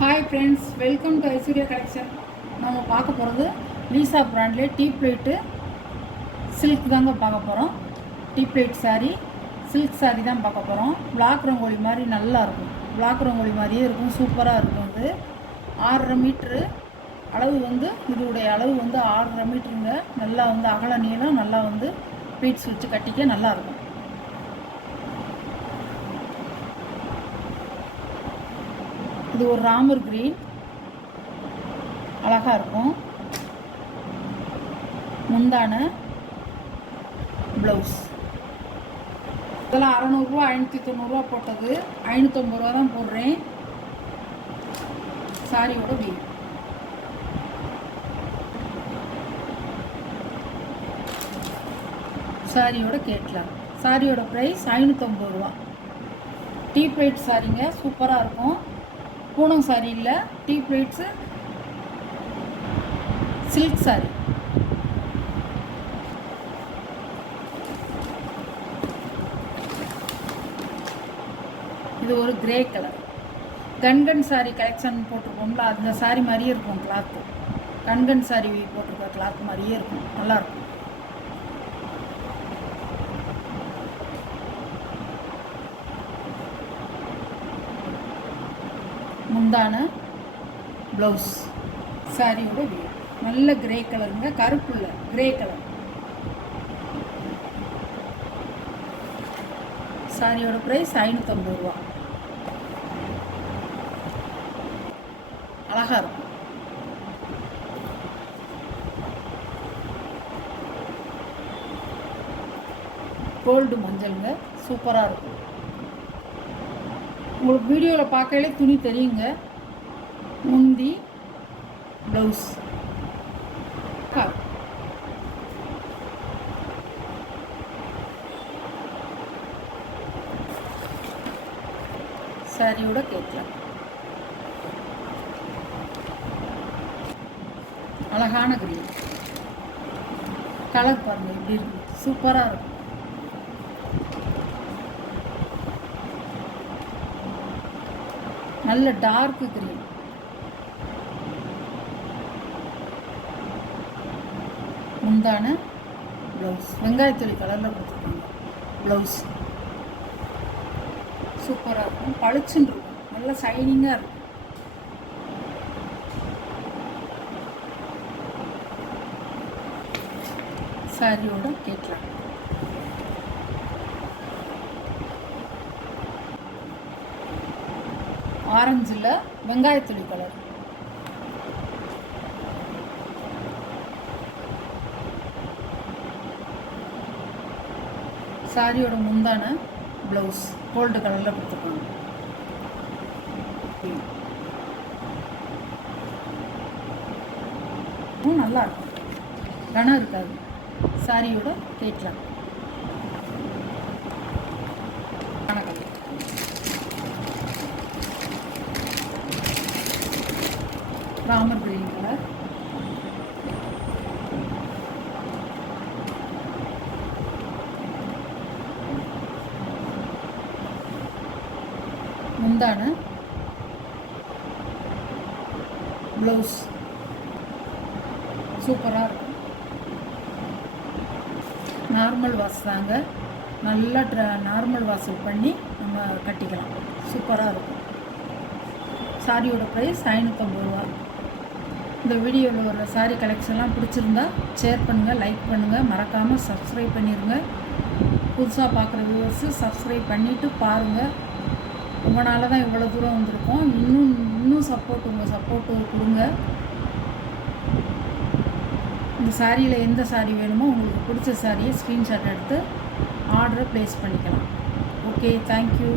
Hi friends, welcome to Aishwarya collection. நம்ம பார்க்க போகிறது லீசா பிராண்ட்லேயே டீ பிளேட்டு சில்க் தாங்க பார்க்க போகிறோம். T plate sari, silk sari தான் பார்க்க போகிறோம். பிளாக் ரங்கோலி மாதிரி நல்லா இருக்கும். பிளாக் ரங்கோலி மாதிரியே இருக்கும், சூப்பராக இருக்கும். இது 6.5 மீட்ரு அளவு இதோடைய அளவு 6.5 மீட்டருங்க. நல்லா அகல நீளம், நல்லா ப்ளீட்ஸ் வச்சு கட்டிக்க நல்லாயிருக்கும். இது ஒரு ராமர் கிரீன், அழகாக இருக்கும். முந்தான ப்ளவுஸ் இதெல்லாம் 600 590 போட்டது. 550 தான் போடுறேன். சாரியோட வீடு சாரியோட கேட்கலாம். சாரியோட ப்ரைஸ் 550. டீ பிளேட் சாரிங்க, சூப்பராக இருக்கும். பூனம் சாரி இல்லை, டீ பிளேட்ஸு சில்க் சாரி. இது ஒரு கிரே கலர் கன்கன் சாரி கலெக்ஷன் போட்டிருக்கோம்ல, அந்த சாரி மாதிரியே இருக்கும். கிளாத்து கன்கன் சாரி போட்டிருக்க கிளாத் மாதிரியே இருக்கும், நல்லாயிருக்கும். முந்தான ப்ளவுஸ், சாரியோட வீடு நல்ல கிரே கலருங்க, கருப்பு இல்லை, கிரே கலர். சாரியோட ப்ரைஸ் 550. அழகாக இருக்கும். கோல்டு மஞ்சளுங்க, சூப்பராக இருக்கும். உங்களுக்கு வீடியோவில் பார்க்கலே துணி தெரியுங்க. முந்தி ப்ளவுஸ் சாரியோட கேட்கலாம். அழகான கிரீன் கலர் பாருங்க, எப்படி இருக்கு, சூப்பராக இருக்கும். நல்ல டார்க் கிரீன். முந்தான ப்ளவுஸ் வெங்காயத்தொலி கலரில் கொடுத்துருக்காங்க. ப்ளவுஸ் சூப்பராக இருக்கும், பளிச்சுன்னு இருக்கும், நல்ல ஷைனிங்காக இருக்கும். சாரியோட கேட்கலாம். ஆரஞ்சில் வெங்காயத்தொலி கலர். சாரியோட முந்தான ப்ளவுஸ் கோல்டு கலரில் கொடுத்துருக்காங்க. நல்லா இருக்கும், கனம் இருக்காது. சாரியோட கேட்கலாம். Ramar green colour. முந்தான ப்ளவுஸ் சூப்பராக இருக்கும். நார்மல் வாஷ் தாங்க, நல்லா நார்மல் வாஷ் பண்ணி நம்ம கட்டிக்கலாம். சூப்பராக இருக்கும். சாரியோட ப்ரைஸ் 550. இந்த வீடியோவில் ஒரு சாரீ கலெக்ஷன்லாம் பிடிச்சிருந்தா ஷேர் பண்ணுங்கள், லைக் பண்ணுங்கள், மறக்காமல் சப்ஸ்கிரைப் பண்ணிடுங்க. புதுசாக பார்க்குற வியூவர்ஸு சப்ஸ்கிரைப் பண்ணிவிட்டு பாருங்கள். உங்களால் தான் இவ்வளோ தூரம் வந்திருக்கோம். இன்னும் உங்கள் சப்போர்ட்டு கொடுங்க. இந்த சாரியில் எந்த சாரீ வேணுமோ உங்களுக்கு பிடிச்ச சாரியை ஸ்க்ரீன்ஷாட் எடுத்து ஆர்டரை ப்ளேஸ் பண்ணிக்கலாம். Okay, thank you.